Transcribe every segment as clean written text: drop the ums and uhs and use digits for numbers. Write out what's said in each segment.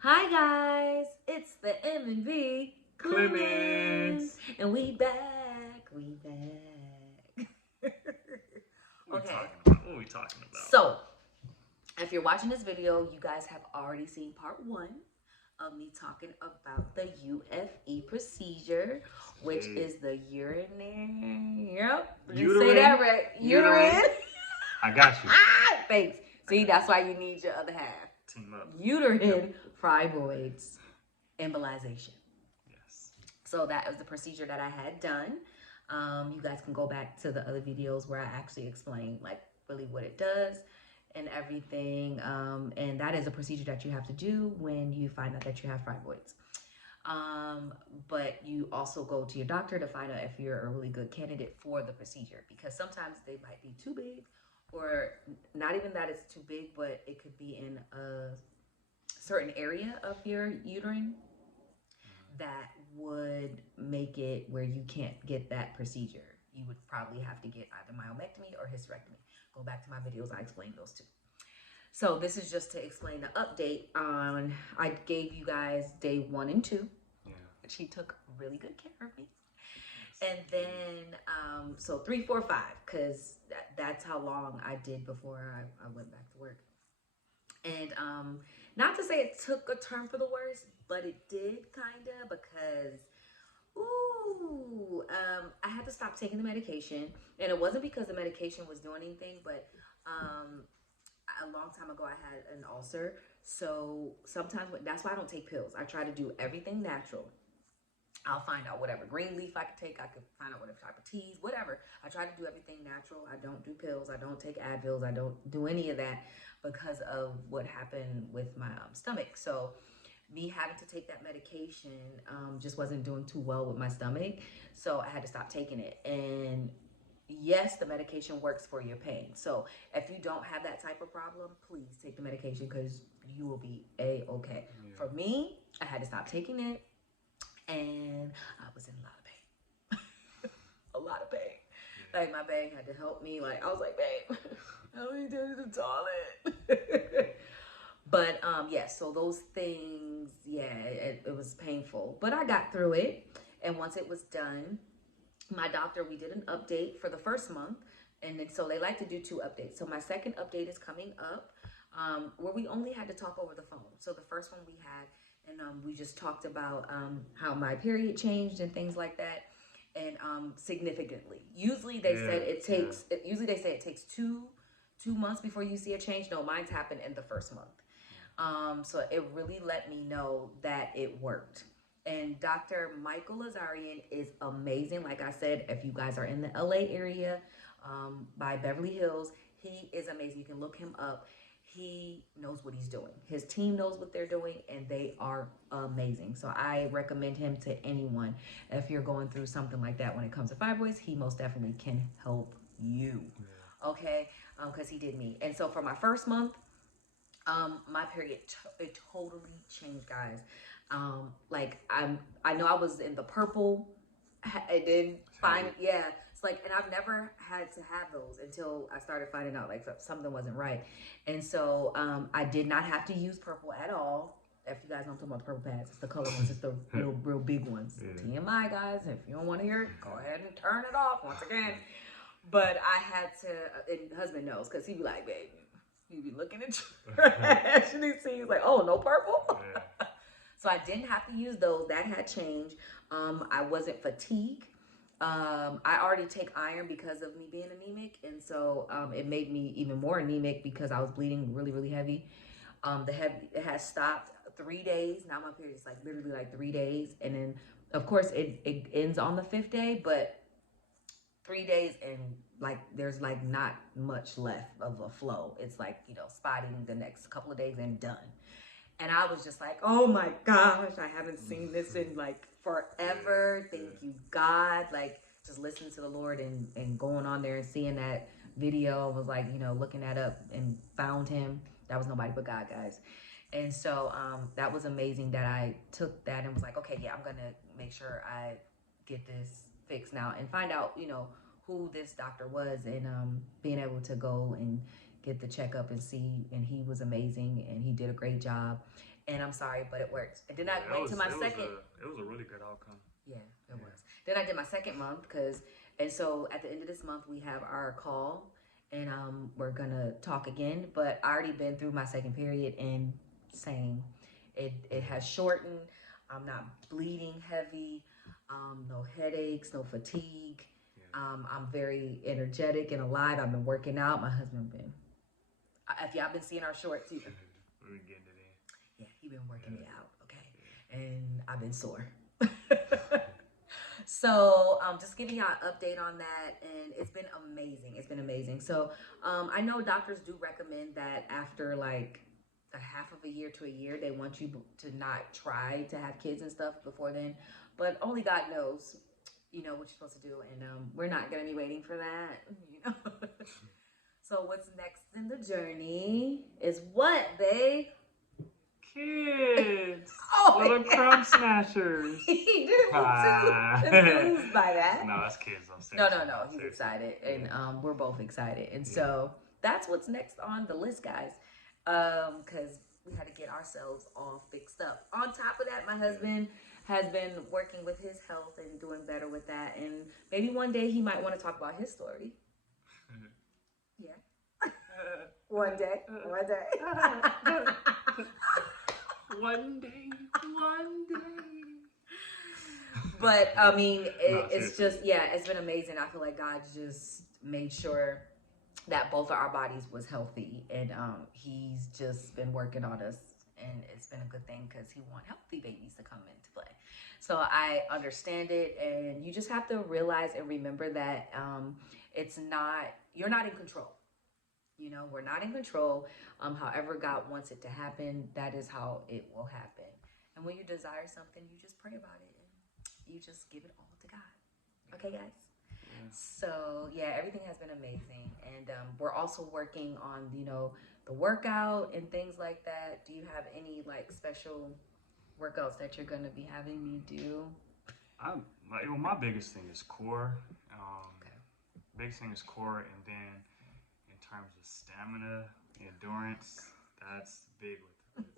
Hi guys, it's the M&B Clemens. and we back. What we Okay, talking about? What we talking about? so if you're watching this video, you guys have already seen part one of me talking about the UFE procedure, which is the urinary. Yep, you say that right. Uterine. I got you. Thanks. See, that's why you need your other half. Team up. Uterine fibroids embolization. Yes. So that was the procedure that I had done. You guys can go back to the other videos where I actually explain like really what it does and everything. And that is a procedure that you have to do when you find out that you have fibroids. But you also go to your doctor to find out if you're a really good candidate for the procedure, because sometimes they might be too big, or not even that it's too big, but it could be in a certain area of your uterine that would make it where you can't get that procedure. You would probably have to get either myomectomy or hysterectomy. Go back to my videos, I explained those two. So this is just to explain the update on, I gave you guys day 1 and 2. Yeah. She took really good care of me. And then, so 3, 4, 5, because that's how long I did before I went back to work. And not to say it took a turn for the worse, but it did kind of, because I had to stop taking the medication. And it wasn't because the medication was doing anything, but a long time ago I had an ulcer. So sometimes, that's why I don't take pills. I try to do everything natural. I'll find out whatever green leaf I could take. I could find out whatever type of teas, whatever. I try to do everything natural. I don't do pills. I don't take Advils. I don't do any of that because of what happened with my stomach. So me having to take that medication just wasn't doing too well with my stomach. So I had to stop taking it. And yes, the medication works for your pain. So if you don't have that type of problem, please take the medication, because you will be A-okay. Yeah. For me, I had to stop taking it, and I was in a lot of pain. A lot of pain. Yeah. Like my babe had to help me. Like I was like, babe, help me to the toilet. But yes, so those things, yeah, it was painful, but I got through it. And once it was done, my doctor, we did an update for the first month, and then so they like to do 2 updates. So my second update is coming up, where we only had to talk over the phone. So the first one we had, and we just talked about how my period changed and things like that, and significantly. Usually they said it takes. Usually they say it takes two months before you see a change. No, mine's happened in the first month. So it really let me know that it worked. And Dr. Michael Lazarian is amazing. Like I said, if you guys are in the LA area, by Beverly Hills, he is amazing. You can look him up. He knows what he's doing. His team knows what they're doing, and they are amazing. So I recommend him to anyone. If you're going through something like that when it comes to fibroids, he most definitely can help you. Yeah. Okay? Because he did me. And so for my first month, my period it totally changed, guys. Like I know I was in the purple, and then it's like, and I've never had to have those until I started finding out like something wasn't right. And so I did not have to use purple at all. If you guys don't talk about the purple pads, it's the color ones, it's the real big ones. Yeah. TMI, guys, if you don't want to hear it, go ahead and turn it off once again. But I had to, and husband knows, because he'd be like, baby, he'd be looking at trash and he's like, oh, no purple? Yeah. So I didn't have to use those. That had changed. I wasn't fatigued. I already take iron because of me being anemic. And so it made me even more anemic because I was bleeding really, really heavy. It has stopped 3 days. Now my period is like literally like 3 days. And then, of course, it ends on the 5th day. But 3 days, and like there's like not much left of a flow. It's like, spotting the next couple of days and done. And I was just like, oh my gosh, I haven't seen this in like forever. Thank you, God. Like just listening to the Lord and going on there and seeing that video was like, looking that up and found him. That was nobody but God, guys. And so that was amazing that I took that and was like, okay, yeah, I'm gonna make sure I get this fixed now and find out, who this doctor was, and being able to go and get the checkup and see, and he was amazing and he did a great job. And I'm sorry, but it worked. And then I Yeah, went to my it second. It was a really good outcome. Yeah, it was. Then I did my second month and so at the end of this month we have our call, and we're gonna talk again. But I already been through my second period, and same, it has shortened. I'm not bleeding heavy, no headaches, no fatigue. Yeah. I'm very energetic and alive. I've been working out. My husband been. If y'all been seeing our shorts, We've been getting it in. yeah, he been working it out. Okay, and I've been sore. So just giving y'all an update on that, and it's been amazing. It's been amazing. So I know doctors do recommend that after like a half of a year to a year, they want you to not try to have kids and stuff before then, but only God knows, you know, what you're supposed to do, and we're not gonna be waiting for that, you know. So what's next in the journey is what, babe? Kids! Oh, Little crumb snatchers! He didn't too confused by that. No, that's kids. No. He's excited, and we're both excited, and so that's what's next on the list, guys. Because we had to get ourselves all fixed up. On top of that, my husband has been working with his health and doing better with that, and maybe one day he might want to talk about his story. Yeah. One day. One day. But I mean, it's just, yeah, it's been amazing. I feel like God just made sure that both of our bodies was healthy, and he's just been working on us, and it's been a good thing because he wants healthy babies to come into play. So I understand it, and you just have to realize and remember that you're not in control. You know, we're not in control. However God wants it to happen, that is how it will happen. And when you desire something, you just pray about it and you just give it all to God. Okay, guys? Yeah. So, yeah, everything has been amazing. And we're also working on, you know, the workout and things like that. Do you have any, like, special workouts that you're going to be having me do? My biggest thing is core. Biggest thing is core, and then in terms of stamina, endurance, that's big with me.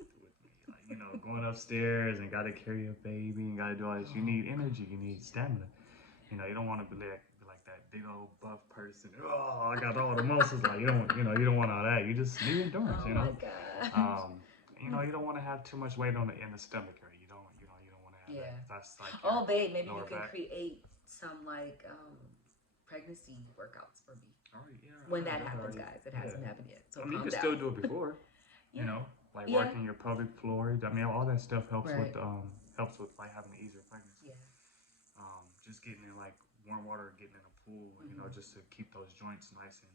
Like, you know, going upstairs and got to carry a baby and got to do all this. You need energy. You need stamina. You know, you don't want to be like that big old buff person. Oh, I got all the muscles. Like, you don't want all that. You just need endurance. Oh, you know. My God. You know, you don't want to have too much weight in the stomach area. You don't want to have that. That's like. Oh, babe, maybe you can back. Create some like pregnancy workouts for me. Oh, yeah. When that happens, guys, it hasn't happened yet. So you can still do it before. You know, like working your pelvic floor. I mean, all that stuff helps with like having an easier pregnancy. Yeah. Just getting in like warm water, getting in a pool, you know, just to keep those joints nice and,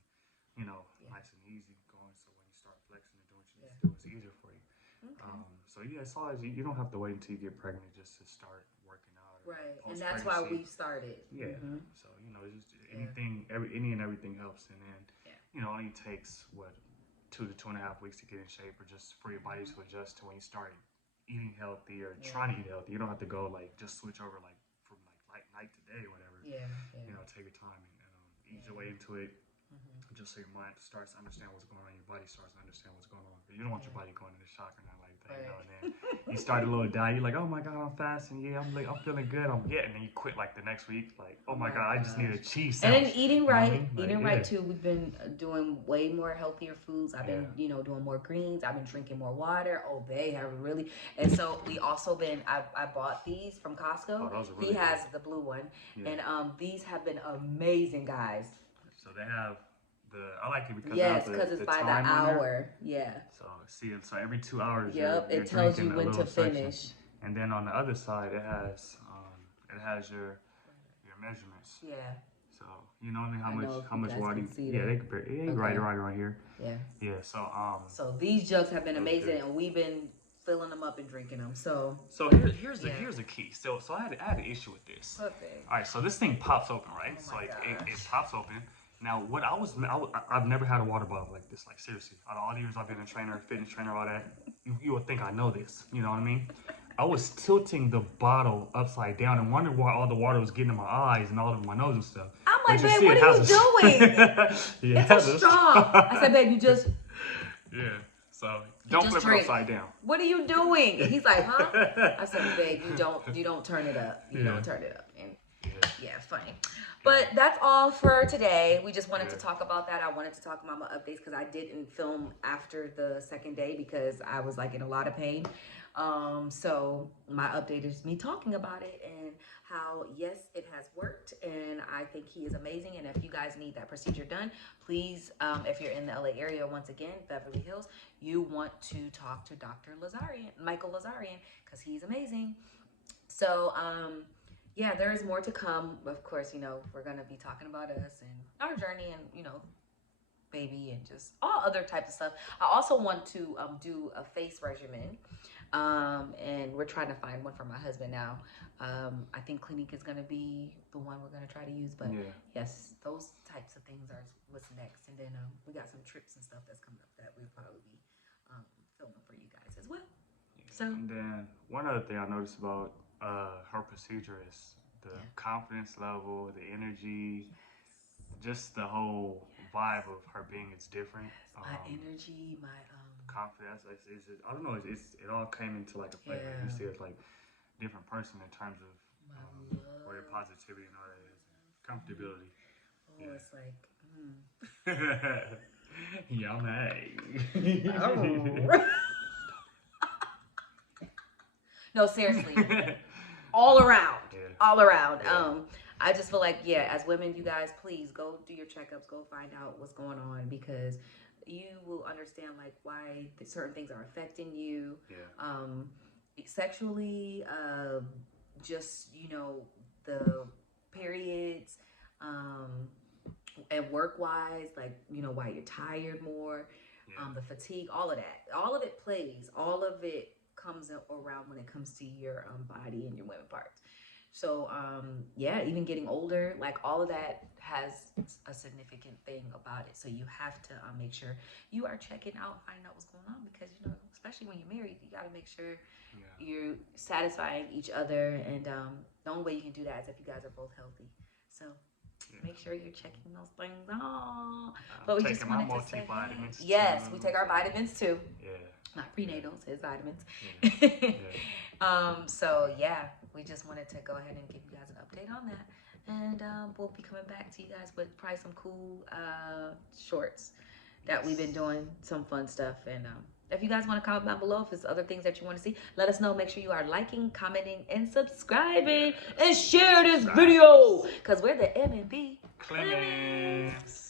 nice and easy going. So when you start flexing and doing what you need to do, it's easier for you. Okay. So as long as you don't have to wait until you get pregnant just to start working out. Right, and that's why we started. Yeah. So just anything, any and everything helps, and then it only takes 2 to 2.5 weeks to get in shape, or just for your body to adjust to when you start eating healthy or trying to eat healthy. You don't have to go like just switch over like from like night to day or whatever. Yeah. You know, take your time and ease your way into it. Just so your mind starts to understand what's going on, your body starts to understand what's going on. You don't want your body going into shock or nothing like that, you know. And then you start a little diet. You're like, oh my God, I'm fasting. Yeah, I'm feeling good. And then you quit like the next week. Like, oh my God, I just need a cheese sandwich. And then eating right, right too. We've been doing way more healthier foods. I've been, doing more greens. I've been drinking more water. Oh, they have really. And so we also been. I bought these from Costco. Oh, those are really good. Has the blue one, and these have been amazing, guys. So they have. I like it because it's by the hour. Yeah. So every 2 hours. Yep, it tells you when to finish. Section. And then on the other side, it has your measurements. Yeah. So how much water. They compare. Yeah, right here. Yeah. Yeah. So these jugs have been amazing, and we've been filling them up and drinking them. So here's the key. So I had an issue with this. Perfect. All right. So this thing pops open, right? So it pops open. Now, I've never had a water bottle like this, like seriously. Out of all the years I've been a trainer, fitness trainer, all that, you would think I know this, you know what I mean? I was tilting the bottle upside down and wondered why all the water was getting in my eyes and all over my nose and stuff. I'm like, babe, what are you doing? It's a straw. I said, babe, you just... Yeah, so Don't flip it upside down. What are you doing? And he's like, huh? I said, babe, you don't turn it up. You don't turn it up. And yeah, funny. But that's all for today. We just wanted to talk about that. I wanted to talk about my updates because I didn't film after the second day because I was like in a lot of pain. So my update is me talking about it and how, yes, it has worked. And I think he is amazing. And if you guys need that procedure done, please, if you're in the LA area, once again, Beverly Hills, you want to talk to Dr. Michael Lazarian, because he's amazing. So, yeah, there is more to come. Of course, we're going to be talking about us and our journey and, baby and just all other types of stuff. I also want to do a face regimen. And we're trying to find one for my husband now. I think Clinique is going to be the one we're going to try to use. But yes, those types of things are what's next. And then we got some trips and stuff that's coming up that we'll probably be filming for you guys as well. So, and then one other thing I noticed about her procedure is the confidence level, the energy, just the whole vibe of her being is different. My energy, my confidence. I don't know. It all came into like a flavor. You see, it's like different person in terms of where your positivity and all that is, comfortability. It's like, yummy. Oh. No, seriously, all around. I just feel like, as women, you guys, please go do your checkups, go find out what's going on, because you will understand like why certain things are affecting you, sexually, just the periods, and work wise, like why you're tired more, the fatigue, all of it plays, all of it comes around when it comes to your body and your women parts. So, even getting older, like all of that has a significant thing about it. So you have to make sure you are checking out, finding out what's going on, because, especially when you're married, you got to make sure you're satisfying each other. And the only way you can do that is if you guys are both healthy. So make sure you're checking those things out. But we just wanted to say, yes, we take our vitamins too. Not prenatals, his vitamins. We just wanted to go ahead and give you guys an update on that. And we'll be coming back to you guys with probably some cool shorts that we've been doing, some fun stuff. And if you guys want to comment down below if there's other things that you want to see, let us know. Make sure you are liking, commenting, and subscribing. And share this video, because we're the M&B Clemens.